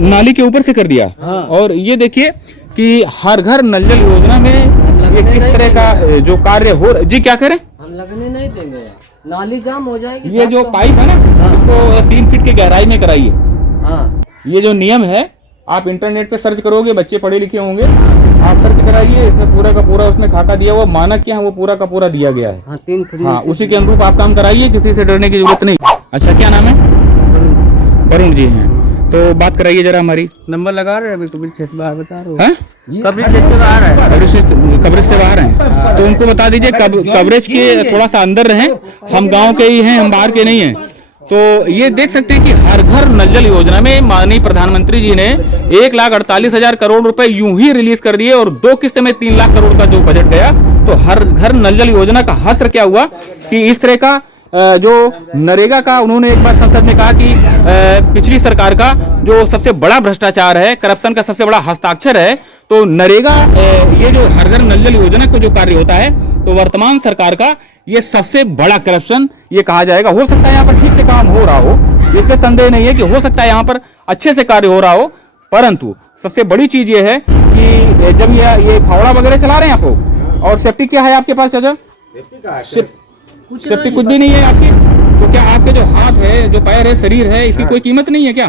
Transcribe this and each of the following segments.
नाली के ऊपर से कर दिया। हाँ। और ये देखिए कि हर घर नल जल योजना में ये किस तरह का जो कार्य हो रहा। जी क्या करें, हम लगने नहीं देंगे, नाली जाम हो जाएगी। ये जो पाइप है ना इसको 3 फीट की गहराई में कराइए। हाँ, ये जो नियम है आप इंटरनेट पे सर्च करोगे, बच्चे पढ़े लिखे होंगे, आप सर्च कराइए, इसमें पूरा का पूरा उसमें खाका दिया हुआ, मानक क्या है वो पूरा का पूरा दिया गया है। हाँ, 3 फीट। हाँ, उसी के अनुरूप आप काम कराइए, किसी से डरने की जरूरत नहीं। अच्छा क्या नाम है? वरुण जी हैं। तो बात कराइए जरा हमारी। नंबर लगा रहे हैं अभी, कब्रिज क्षेत्र बाहर बता रहे हैं? कब्रिज क्षेत्र से बाहर है, कवरेज से बाहर हैं, तो उनको बता दीजिए कवरेज के थोड़ा सा अंदर रहें। हम गांव के ही हैं, हम बाहर के नहीं हैं। तो ये देख सकते हैं कि हर घर नल जल योजना में माननीय प्रधानमंत्री जी ने 1,48,000 करोड़ रुपए यूं ही रिलीज कर दिए और 2 किस्त में 3 लाख करोड़ का जो बजट गया। तो हर घर नल जल योजना का हश्र क्या हुआ कि इस तरह का जो नरेगा का उन्होंने एक बार संसद में कहा कि पिछली सरकार का जो सबसे बड़ा भ्रष्टाचार है, करप्शन का सबसे बड़ा हस्ताक्षर है, तो नरेगा ये जो हर घर नल जल योजना का जो कार्य होता है, तो वर्तमान सरकार का ये सबसे बड़ा करप्शन ये कहा जाएगा। हो सकता है यहाँ पर ठीक से काम हो रहा हो, इसमें संदेह नहीं है कि हो सकता है यहाँ पर अच्छे से कार्य हो रहा हो, परंतु सबसे बड़ी चीज ये है कि जब ये फावड़ा वगैरह चला रहे हैं आपको, और सेफ्टी क्या है आपके पास चाचा? सेफ्टी कुछ भी नहीं है आपकी? तो क्या आपके जो हाथ है, जो पैर है, शरीर है, इसकी कोई कीमत नहीं है क्या?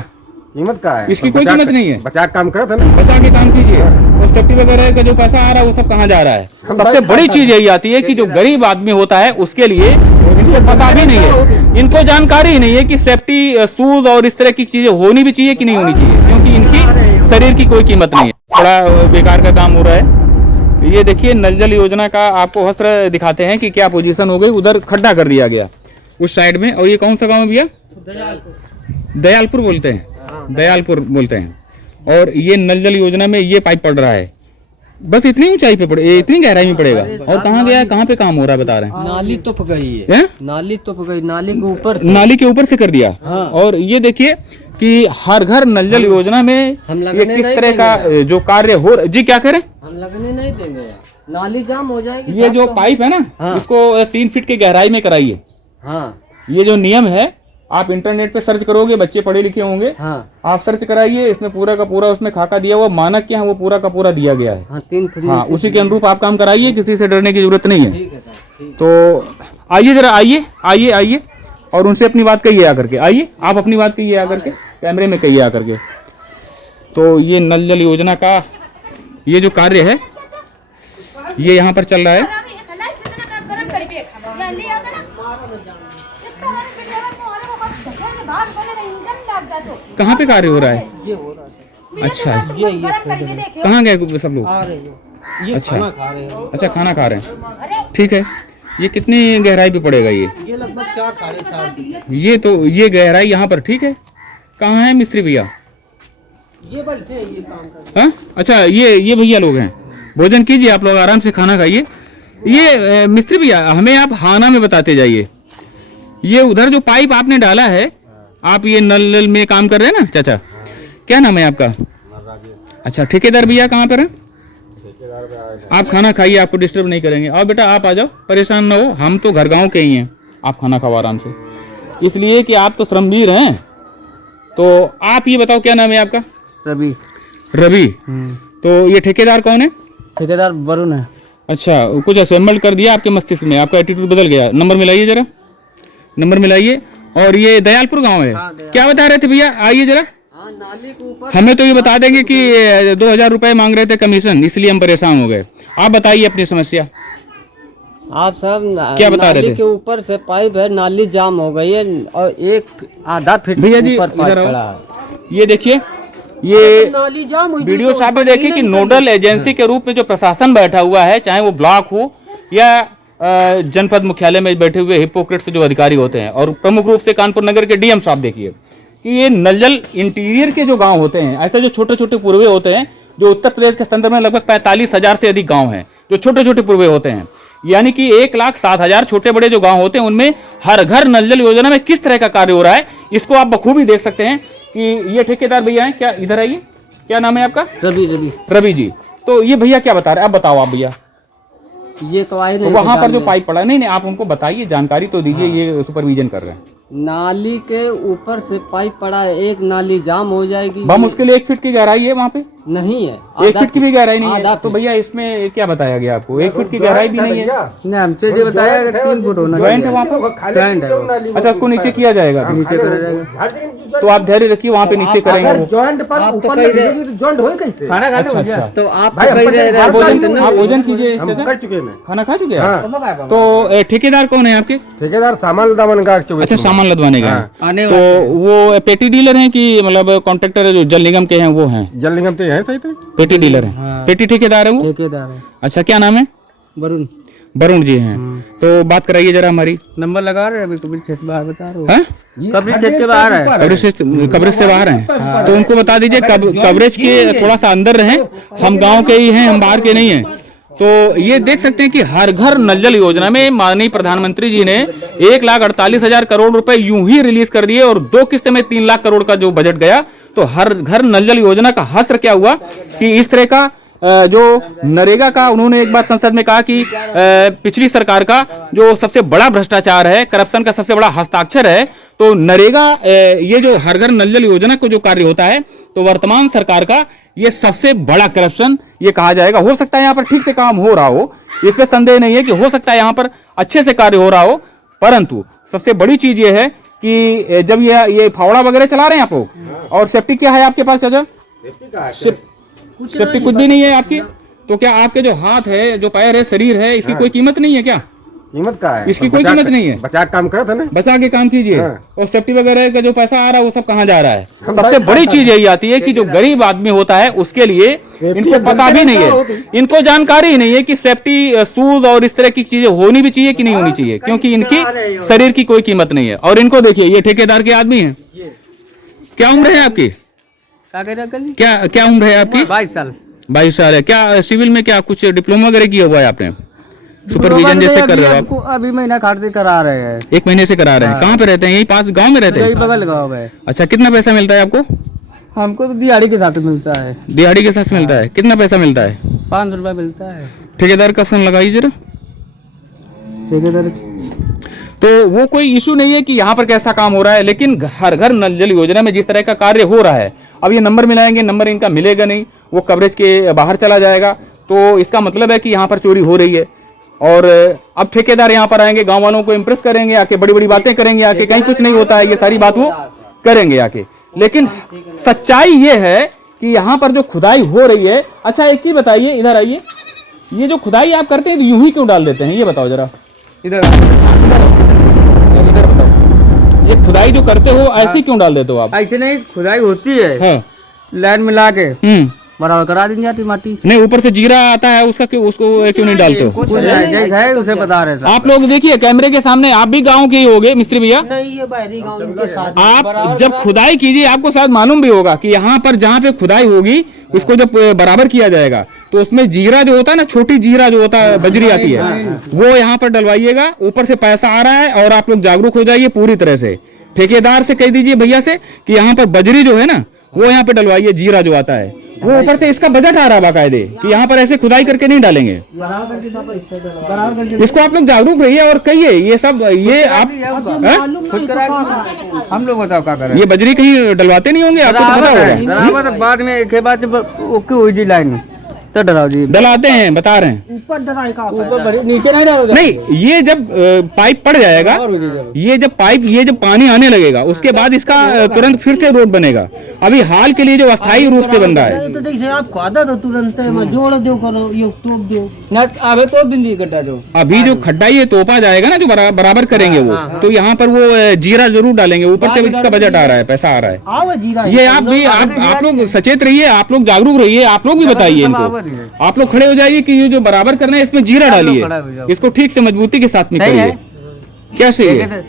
कीमत का है, इसकी कोई कीमत नहीं है। बचा काम करा था ना, बचा के काम कीजिए। और सेफ्टी वगैरह का जो पैसा आ रहा है वो सब कहाँ जा रहा है? सबसे बड़ी चीज यही आती है कि जो गरीब आदमी होता है उसके लिए इनको पता भी नहीं है, इनको जानकारी ही नहीं है कि सेफ्टी शूज और इस तरह की चीजें होनी भी चाहिए कि नहीं होनी चाहिए, क्योंकि इनकी शरीर की कोई कीमत नहीं है। बड़ा बेकार का काम हो रहा है। ये देखिए नल जल योजना का आपको हस्त्र दिखाते हैं कि क्या पोजीशन हो गई। उधर खड्डा कर दिया गया उस साइड में। और ये कौन सा गांव है भैया? दयालपुर बोलते हैं, दयालपुर बोलते हैं। और ये नल जल योजना में ये पाइप पड़ रहा है, बस इतनी ऊंचाई पे पड़े, इतनी गहराई में पड़ेगा। और कहाँ गया, कहाँ पे काम हो रहा है बता रहे हैं? नाली तुप गई है, नाली तुप गई, नाली के ऊपर, नाली के ऊपर से कर दिया। और ये देखिए कि हर घर नल जल योजना में ये किस तरह का जो कार्य हो रहा। जी क्या करें, हम लगने नहीं देंगे, नाली जाम हो जाएगी। ये जो पाइप है ना इसको 3 फीट की गहराई में कराइए। हाँ, ये जो नियम है आप इंटरनेट पे सर्च करोगे, बच्चे पढ़े लिखे होंगे, आप सर्च कराइए, इसमें पूरा का पूरा उसमें खाका दिया हुआ, मानक क्या है वो पूरा का पूरा दिया गया है। हाँ, 3 फीट। हाँ, उसी के अनुरूप आप काम कराइए, किसी से डरने की जरूरत नहीं है। ठीक है सर। तो आइए जरा, आइए आइए आइए और उनसे अपनी बात कहिए आकर के। आइए आप अपनी बात कहिए आकर के, कैमरे में कहिए आकर के। तो ये नल जल योजना का ये जो कार्य है ये यहाँ पर चल रहा है। कहाँ पे कार्य हो रहा है? अच्छा, कहाँ गए सब लोग? अच्छा खाना खा रहे हैं, ठीक है। ये कितनी गहराई पे पड़ेगा ये? लगभग 4 साढ़े 4। ये तो ये गहराई यहाँ पर ठीक है। कहाँ है मिस्त्री भैया? ये बैठे हैं, ये काम कर। हाँ अच्छा, ये भैया लोग हैं। भोजन कीजिए आप लोग, आराम से खाना खाइए। ये मिस्त्री भैया हमें आप हाना में बताते जाइए। ये उधर जो पाइप आपने डाला है, आप ये नल में काम कर रहे हैं ना चाचा? क्या नाम है आपका? अच्छा, ठेकेदार भैया कहाँ पर है? आप खाना खाइए, आपको डिस्टर्ब नहीं करेंगे। और बेटा आप आ जाओ, परेशान ना हो, हम तो घर गांव के ही हैं। आप खाना खाओ आराम से, इसलिए कि आप तो श्रमवीर हैं। तो आप ये बताओ क्या नाम है आपका? रवि। रवि। तो ये ठेकेदार कौन है? ठेकेदार वरुण है। अच्छा, कुछ असेंबल कर दिया आपके मस्तिष्क में, आपका एटीट्यूड बदल गया। नंबर मिलाइए जरा, नंबर मिलाइए। और ये दयालपुर गांव है। क्या बता रहे थे भैया? आइए जरा। नाली के ऊपर हमें तो ये बता देंगे कि 2,000 रुपए मांग रहे थे कमीशन, इसलिए हम परेशान हो गए। आप बताइए अपनी समस्या। आप सब क्या बता रहे थे? नाली के ऊपर से पाइप है, नाली जाम हो गई है और 1.5 फीट भैया जी ऊपर पाइप इधर पड़ा आओ। है। ये देखिए, ये नाली जाम हुई, वीडियो साहब में देखिए कि नोडल एजेंसी के रूप में जो प्रशासन बैठा हुआ है, चाहे वो ब्लॉक हो या जनपद मुख्यालय में बैठे हुए हिपोक्रेट्स जो अधिकारी होते हैं, और प्रमुख रूप से कानपुर नगर के डीएम साहब देखिए कि ये नल जल इंटीरियर के जो गांव होते हैं, ऐसे जो छोटे छोटे पूर्वे होते हैं, जो उत्तर प्रदेश के संदर्भ में लगभग 45,000 से अधिक गांव हैं जो छोटे छोटे पूर्वे होते हैं, यानी कि 1,07,000 छोटे बड़े जो गांव होते हैं, उनमें हर घर नल जल योजना में किस तरह का कार्य हो रहा है, इसको आप बखूबी देख सकते हैं। कि ये ठेकेदार भैया हैं, क्या इधर आइए, क्या नाम है आपका? रवि। रवि जी। तो ये भैया क्या बता रहे हैं, अब बताओ आप भैया। ये तो आए तो वहां पर जो पाइप पड़ा, नहीं आप उनको बताइए, जानकारी तो दीजिए। ये सुपरविजन कर रहे हैं। नाली के ऊपर से पाइप पड़ा है, एक नाली जाम हो जाएगी। बम उसके लिए 1 फीट की गहराई है वहाँ पे? नहीं है, 1 फीट की भी गहराई नहीं आधा है। तो भैया इसमें क्या बताया गया आपको? 1 फीट की गहराई भी नहीं है। नहीं, हमसे जो बताया कि 3 फुट होना ज्वाइंट है वहाँ पे? ज्वाइंट है वो। अच्छा, उसको नीचे किया जाएगा अभी? नीचे करा जाएगा। तो आप धैर्य रखिए, वहाँ पे नीचे करेंगे वो। जॉइंट पर आप तो ऊपर कही लगी रहे- होगी तो जॉइंट होई कैसे? खाना खाने अच्छा, हो गया अच्छा। तो आप भाई, तो कही अपन रहे ने- आप भोजन भोजन तो आप नहीं- भोजन कीजिए हम चाचा। कर चुके हैं। खाना खा चुके हैं आप? हाँ। तो ठेकेदार कौन है आपके? ठेकेदार सामान दामन का चुके। अच्छा, सामान लदवाने का है। आने तो वो पेटी डीलर हैं कि मतलब कॉन्ट्रैक्टर है जो जल निगम के हैं वो हैं? जल निगम तो है सही थे। पेटी डीलर हैं, पेटी ठेकेदार है वो? ठेकेदार है अच्छा, क्या नाम है? वरुण। वरुण जी हैं। तो बात कराइए जरा हमारी। नंबर लगा रहे हैं अभी, कभी छत बाहर बता रहे हो। हैं? कभी छत के बाहर है। कवरेज से बाहर हैं, तो उनको बता दीजिए कवरेज के थोड़ा सा अंदर रहें। हम गांव के ही हैं, हम बाहर के नहीं हैं। तो ये देख सकते हैं कि हर घर नल जल योजना में माननीय प्रधानमंत्री जी ने 1,48,000 करोड़ रुपए यूं ही रिलीज कर दिए और 2 किस्त में 3 लाख करोड़ का जो बजट गया। तो हर घर नल जल योजना का हश्र क्या हुआ कि इस तरह का जो नरेगा का उन्होंने एक बार संसद में कहा कि पिछली सरकार का जो सबसे बड़ा भ्रष्टाचार है, करप्शन का सबसे बड़ा हस्ताक्षर है। तो नरेगा ये जो हर घर नल जल योजना को जो कार्य होता है, तो वर्तमान सरकार का ये सबसे बड़ा करप्शन ये कहा जाएगा। हो सकता है यहाँ पर ठीक से काम हो रहा हो, इसमें संदेह नहीं है कि हो सकता है यहाँ पर अच्छे से कार्य हो रहा हो, परंतु सबसे बड़ी चीज ये है कि जब ये फावड़ा वगैरह चला रहे हैं आप लोग, और सेफ्टी क्या है आपके पास चाचा? सेफ्टी कुछ भी नहीं है आपकी? तो क्या आपके जो हाथ है, जो पैर है, शरीर है, इसकी कोई कीमत नहीं है क्या? कीमत का है, इसकी कोई कीमत नहीं है। बचा के काम करे थे ना। बचा के काम कीजिए। हाँ। और सेफ्टी वगैरह का जो पैसा आ रहा है वो सब कहाँ जा रहा है? सबसे बड़ी चीज यही आती है कि जो गरीब आदमी होता है उसके लिए इनको पता भी नहीं है, इनको जानकारी ही नहीं है कि सेफ्टी शूज और इस तरह की चीजें होनी भी चाहिए कि नहीं होनी चाहिए, क्योंकि इनकी शरीर की कोई कीमत नहीं है। और इनको देखिए, ये ठेकेदार के आदमी हैं। क्या उम्र है आपकी? क्या उम्र है आपकी? 22 साल। 22 साल है। क्या सिविल में क्या कुछ डिप्लोमा वगैरह किया हुआ है आपने? सुपरविजन जैसे कर रहे हो आप? अभी महीना खाते करा रहे हैं। 1 महीने से करा रहे हैं। कहाँ पे रहते हैं? यही पास गांव में रहते यही हैं? बगल गाँव है। अच्छा, कितना पैसा मिलता है आपको? हमको तो दिहाड़ी के साथ मिलता है। दिहाड़ी के साथ मिलता है? कितना पैसा मिलता है? 500 रुपया मिलता है। ठेकेदार का फोन लगाइए जरा। ठेकेदार तो वो कोई इशू नहीं है कि यहाँ पर कैसा काम हो रहा है, लेकिन हर घर नल जल योजना में जिस तरह का कार्य हो रहा है, अब ये नंबर मिलाएंगे, नंबर इनका मिलेगा नहीं, वो कवरेज के बाहर चला जाएगा। तो इसका मतलब है कि यहाँ पर चोरी हो रही है। और अब ठेकेदार यहाँ पर आएंगे, गांव वालों को इम्प्रेस करेंगे, आके बड़ी बड़ी बातें करेंगे, आके कहीं कुछ नहीं होता है, ये सारी बात वो करेंगे आके। लेकिन सच्चाई ये है कि यहाँ पर जो खुदाई हो रही है। अच्छा, एक चीज बताइए, इधर आइए, ये जो खुदाई आप करते हैं तो यूं ही क्यों डाल देते हैं, ये बताओ जरा। इधर बताओ, ये खुदाई जो करते हो ऐसी क्यों डाल देते हो आप? ऐसे नहीं, खुदाई होती है, हाँ। लाइन मिला के बराबर करा दी जाती माटी। नहीं, ऊपर से जीरा आता है उसका, क्यों उसको क्यों नहीं डालते हो? कुछ जैसा है उसे बता रहे आप लोग देखिए कैमरे के सामने, आप भी गांव के ही होगे मिस्त्री भैया। नहीं, ये बाहरी गांव के साथ। आप जब खुदाई कीजिए आपको शायद मालूम भी होगा कि यहाँ पर जहाँ पे खुदाई होगी उसको जब बराबर किया जाएगा तो उसमें जीरा जो होता है ना, छोटी जीरा जो होता है, बजरी आती है, वो यहाँ पर डलवाइएगा। ऊपर से पैसा आ रहा है और आप लोग जागरूक हो जाइए पूरी तरह से। ठेकेदार से कह दीजिए भैया से कि यहाँ पर बजरी जो है ना वो यहाँ पे डलवाइए, जीरा जो आता है वो ऊपर से इसका बजट आ रहा है बाकायदे कि यहाँ पर ऐसे खुदाई करके नहीं डालेंगे। इसको आप लोग जागरूक रहिए और कहिए ये सब, ये आप खुद करा। हम लोग बताओ क्या करें? ये बजरी कहीं डलवाते नहीं होंगे, आपको तो पता होगा। बाद में एक बाद ओके हुई जी लाइन तो डराओ जी, डलाते हैं, बता रहे हैं। ऊपर डराई का ऊपर नीचे नहीं डालोगे। नहीं, ये जब पाइप पड़ जाएगा, ये जब पानी आने लगेगा उसके बाद इसका तुरंत फिर से रोड बनेगा। अभी हाल के लिए जो अस्थायी रूप से बन रहा है, तो जैसे आप खादा तो तुरंत है, मैं जोड़ दो करो, ये तोप दो ना अबे तो दिन जी गड्ढा जो अभी जो खड्डा ये तोपा जाएगा ना, जो बराबर करेंगे वो, तो यहाँ पर वो जीरा जरूर डालेंगे। ऊपर से इसका बजट आ रहा है, पैसा आ रहा है। आओ जीरा ये आप भी आप लोग सचेत रहिए, आप लोग जागरूक रहिए, आप लोग भी बताइए इनको। आप लोग खड़े हो जाइए कि ये जो बराबर करना है इसमें जीरा डालिए, इसको ठीक से मजबूती के साथ में करिए। क्या सही है?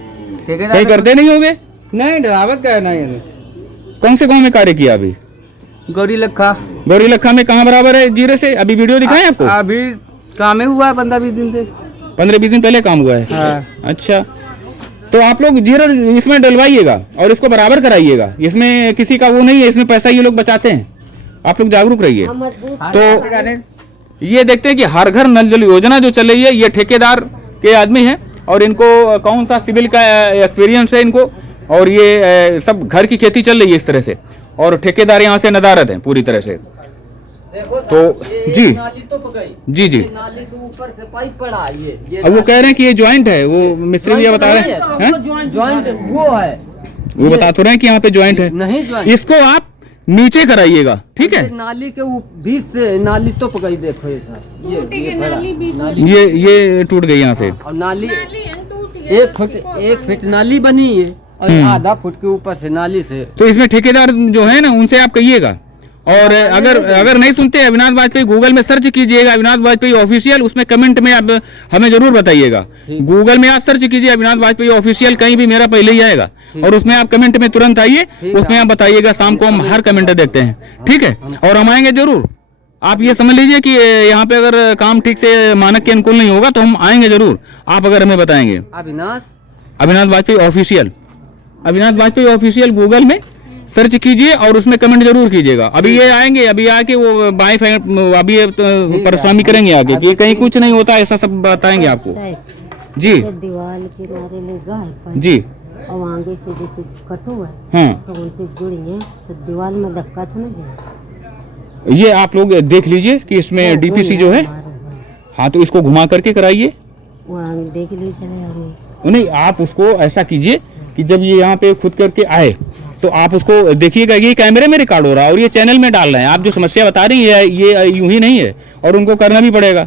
कहीं करते नहीं होगे? नहीं, डरावत का है ना। ये कौन से गांव में कार्य किया अभी? गौरी लखा। गौरी लखा में कहाँ बराबर है जीरे से? अभी वीडियो दिखाएं आपको? अभी काम ही हुआ है 15-20 दिन से। 15-20 दिन पहले काम हुआ है। हाँ। अच्छा, तो आप लोग जीरा इसमें डलवाइएगा और इसको बराबर कराइएगा। इसमें किसी का वो नहीं है, इसमें पैसा ये लोग बचाते हैं। आप लोग जागरूक रहिए। तो ये देखते हैं कि हर घर नल जल योजना जो चल रही है, ये ठेकेदार के आदमी हैं और इनको कौन सा सिविल का एक्सपीरियंस है इनको, और ये सब घर की खेती चल रही है इस तरह से, और ठेकेदार यहाँ से नदारद हैं पूरी तरह से। तो जी नाली तो गई, जी जी, नाली के ऊपर से पाइप पड़ा ये अब वो कह रहे हैं कि ये ज्वाइंट है, वो मिस्त्री भैया बता रहे हैं, ज्वाइंट वो है, वो बता तो रहे हैं कि यहाँ पे ज्वाइंट है। नहीं ज्वाइंट, इसको आप नीचे कराइएगा, ठीक है। नाली के बीच से नाली तो गई, देखो ये सर, ये नाली ये टूट गई यहाँ से, और नाली 1 फीट नाली बनी है और आधा फुट के ऊपर से नाली से। तो इसमें ठेकेदार जो है ना उनसे आप कहिएगा, और अगर नहीं सुनते अविनाश वाजपेयी गूगल में सर्च कीजिएगा अविनाश वाजपेयी ऑफिशियल, उसमें कमेंट में आप हमें जरूर बताइएगा। गूगल में आप सर्च कीजिए अविनाश वाजपेयी ऑफिशियल, कहीं भी मेरा पहले ही आएगा, और उसमें आप कमेंट में तुरंत आइए, उसमें आप बताइएगा। शाम को हम हर कमेंट देखते हैं, ठीक है, और हम आएंगे जरूर। आप ये समझ लीजिए कि यहाँ पे अगर काम ठीक से मानक के अनुकूल नहीं होगा तो हम आएंगे जरूर, आप अगर हमें बताएंगे। Avinash Vajpayee official, Avinash Vajpayee official Google में सर्च कीजिए और उसमें कमेंट जरूर कीजिएगा। अभी ये आएंगे, अभी आके वो अभी परेशानी करेंगे आगे कि कहीं कुछ नहीं होता, ऐसा सब बताएंगे आपको। जी दीवार किनारे में गाय जी, और आगे से जैसे कटो है, हाँ, तो उनकी जुड़ी है, तो दीवार में धक्का तो नहीं जाए। ये आप लोग देख लीजिए कि इसमें डीपीसी जो है, हाँ, तो इसको घुमा करके कराइए, वहाँ देख लीजिए चले आगे। नहीं, आप उसको ऐसा कीजिए कि जब ये यहाँ पे खुद करके आए तो आप उसको देखिएगा, ये कैमरे में रिकॉर्ड हो रहा है और ये चैनल में डाल रहे हैं। आप जो समस्या बता रही है ये यूं ही नहीं है, और उनको करना भी पड़ेगा।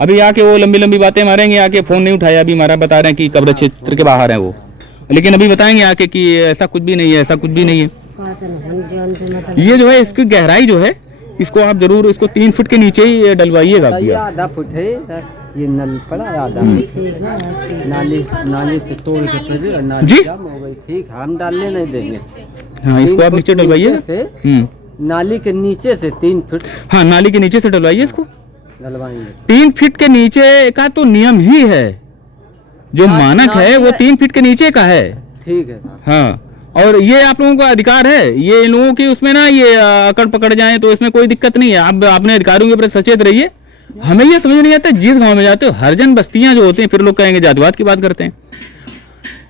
अभी आके वो लंबी लंबी बातें मारेंगे, आके फोन नहीं उठाया, अभी हमारा बता रहे हैं कि कब्र क्षेत्र के बाहर है वो, लेकिन अभी बताएंगे आके कि ऐसा कुछ भी नहीं है, ऐसा कुछ भी नहीं है। ये जो है इसकी गहराई जो है, इसको आप जरूर इसको 3 फुट के नीचे ही डलवाइएगा भैया। आधा फुट है ये नल पड़ा है, आधा नाली से तोड़ के फिर नाली जाम हो गई। ठीक, हम डालने नहीं देंगे। हाँ, इसको आप नीचे डलवाइए, नाली के नीचे से 3 फीट, हाँ, नाली के नीचे से डलवाइए इसको, डलवाएंगे। 3 फीट के नीचे का तो नियम ही है, जो मानक है वो 3 फीट के नीचे का है, ठीक है। हाँ, और ये आप लोगों का अधिकार है, ये इन लोगों की उसमें ना ये अकड़ पकड़ जाए तो इसमें कोई दिक्कत नहीं है। आप अपने अधिकारियों के प्रति सचेत रहिए। हमें ये समझ नहीं आता, जिस गांव में जाते हो हरिजन बस्तियां जो होती हैं, फिर लोग कहेंगे जातिवाद की बात करते हैं।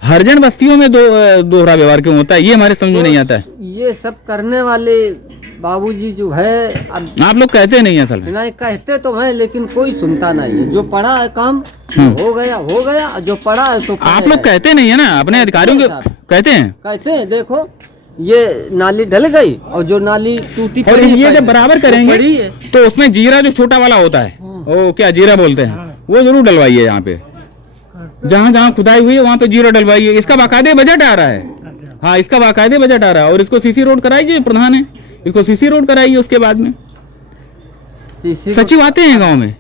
हरिजन बस्तियों में दोहरा व्यवहार क्यों होता है, ये हमारे समझ में नहीं आता है। ये सब करने वाले बाबूजी जो है, आप लोग कहते नहीं असल में। नहीं, कहते तो है लेकिन कोई सुनता नहीं है। जो पढ़ा है काम हो गया, जो पढ़ा है तो आप लोग कहते नहीं है ना, अपने अधिकारियों के कहते हैं। देखो ये नाली ढल गई और जो नाली टूटी और ये जब बराबर करेंगे तो उसमें जीरा जो छोटा वाला होता है, वो क्या जीरा बोलते हैं, वो जरूर डलवाइए। यहाँ पे जहाँ जहाँ खुदाई हुई है वहाँ पे जीरा डलवाइए। इसका बाकायदे बजट आ रहा है, हाँ, इसका बाकायदे बजट आ रहा है। और इसको सीसी रोड कराइए, प्रधान है, इसको सीसी रोड कराइए। उसके बाद में सचिव आते हैं गाँव में,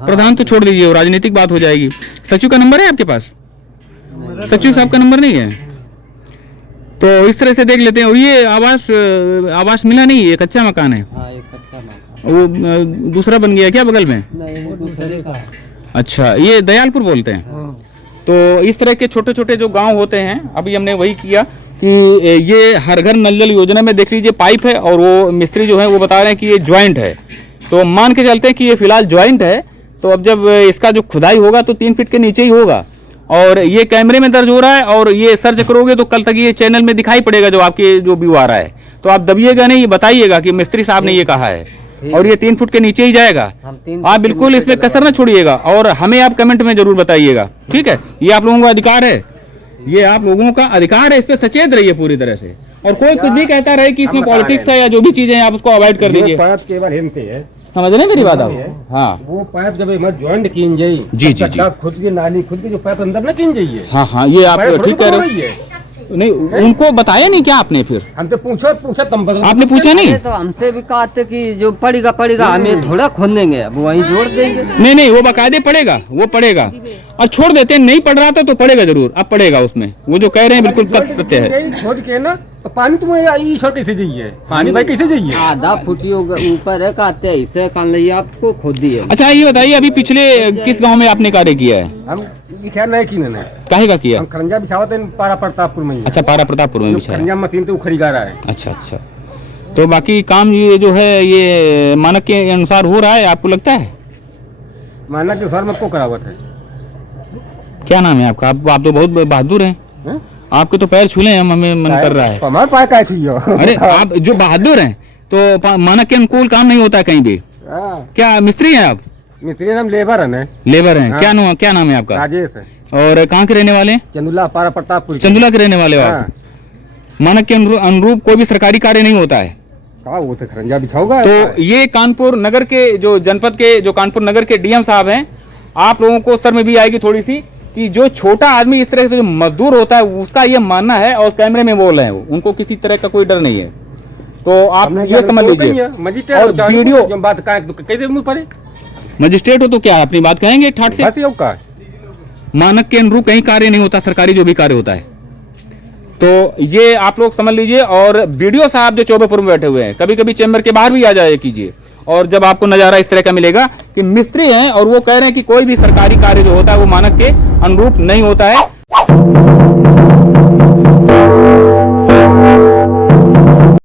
प्रधान तो छोड़ दीजिए, राजनीतिक बात हो जाएगी। सचिव का नंबर है आपके पास? सचिव साहब का नंबर नहीं है, तो इस तरह से देख लेते हैं। और ये आवास मिला नहीं, ये कच्चा मकान है। हाँ, एक कच्चा मकान, वो दूसरा बन गया क्या बगल में? नहीं, वो दूसरे का। अच्छा, ये दयालपुर बोलते हैं। तो इस तरह के छोटे छोटे जो गांव होते हैं, अभी हमने वही किया कि ये हर घर नल जल योजना में देख लीजिए पाइप है, और वो मिस्त्री जो है वो बता रहे हैं कि ये ज्वाइंट है। तो मान के चलते हैं कि ये फिलहाल ज्वाइंट है। तो अब जब इसका जो खुदाई होगा तो 3 फीट के नीचे ही होगा, और ये कैमरे में दर्ज हो रहा है, और ये सर्च करोगे तो कल तक ये चैनल में दिखाई पड़ेगा जो आपके जो व्यू आ रहा है। तो आप दबिएगा नहीं, बताइएगा कि मिस्त्री साहब ने ये कहा है, और ये 3 फुट के नीचे ही जाएगा। आप बिल्कुल इसमें कसर न छोड़िएगा, और हमें आप कमेंट में जरूर बताइएगा, ठीक है। ये आप लोगों का अधिकार है, ये आप लोगों का अधिकार है, इस पे सचेत रहिए पूरी तरह से। और कोई कुछ भी कहता रहे कि इसमें पॉलिटिक्स है या जो भी चीजें हैं, आप उसको अवॉइड कर दीजिए। समझ रहे मेरी बात आप? हाँ, वो पाइप जब ज्वाइंट कीन जाई, जी जी जी, खुद की नाली खुद की जो पाइप अंदर न कीन जाइए। हाँ हाँ, ये आप ठीक कह रहे हो। नहीं, उनको बताया नहीं क्या आपने? फिर हम तो पूछा तुम आपने पूछा नहीं? तो हमसे भी कहते कि जो पड़ेगा हमें थोड़ा खोद देंगे, अब वहीं जोड़ देंगे। नहीं, वो बाकायदे पड़ेगा, वो पड़ेगा। और छोड़ देते हैं, नहीं पड़ रहा था तो पड़ेगा जरूर, अब पड़ेगा उसमें। वो जो कह रहे हैं बिल्कुल कत सत्य है। खोद के ना तो पानी तुम्हें छोड़ कैसे जाइए, पानी भाई कैसे जाइए? आधा फुटी ऊपर है, कहते हैं इसे कान लिया आपको खोद दिए। अच्छा, ये बताइए, अभी पिछले किस गांव में आपने कार्य किया है? हम लिखा नहीं की ना, काहे का किया? हम खरंजा बिछावत है पारा प्रतापपुर में। अच्छा, पारा प्रतापपुर में बिछाया। खरंजा मशीन तो उखड़ी गा रहा है। अच्छा अच्छा, तो बाकी काम ये जो है ये मानक के अनुसार हो रहा है, आपको लगता है? मानक के अनुसार में को करावत है। क्या नाम है आपका? आप तो बहुत बहादुर हैं। हैं? आपके तो पैर छूले हैं, हमें मन कर रहा है। हमारे पास क्या चाहिए? अरे आप जो बहादुर हैं तो मानक के अनुकूल काम नहीं होता है कहीं भी। हाँ, क्या मिस्त्री हैं आप? मिस्त्री नाम लेबर है ना, लेबर हैं। हाँ। क्या नाम है आपका? राजेश है, और कहाँ के रहने वाले हैं? चंदुला पारा प्रतापपुर के। चंदुला के रहने वाले हो हाँ। आप? मानक के अनुरूप कोई भी सरकारी कार्य नहीं होता है। कहा वो तो खरंजा बिछाओगा। तो ये कानपुर नगर के जो जनपद के जो कानपुर नगर के डीएम साहब हैं, आप लोगों को सर में भी आएगी थोड़ी सी कि जो छोटा आदमी इस तरह से जो मजदूर होता है उसका ये मानना है, और कैमरे में बोल रहे हैं वो, उनको किसी तरह का कोई डर नहीं है। तो आप ये समझ लीजिए। और वीडियो जो बात का तो कैसे मुंह पड़े मजिस्ट्रेट हो तो क्या अपनी बात कहेंगे ठाट से? बस ये का मानक के अनुरूप कहीं कार्य नहीं होता, सरकारी जो भी कार्य होता है। तो ये आप लोग समझ लीजिए। और वीडियो साहब जो चौबेपुर में बैठे हुए हैं, कभी कभी चैम्बर के बाहर भी आ जाया कीजिए, और जब आपको नजारा इस तरह का मिलेगा कि मिस्त्री हैं और वो कह रहे हैं कि कोई भी सरकारी कार्य जो होता है वो मानक के अनुरूप नहीं होता है।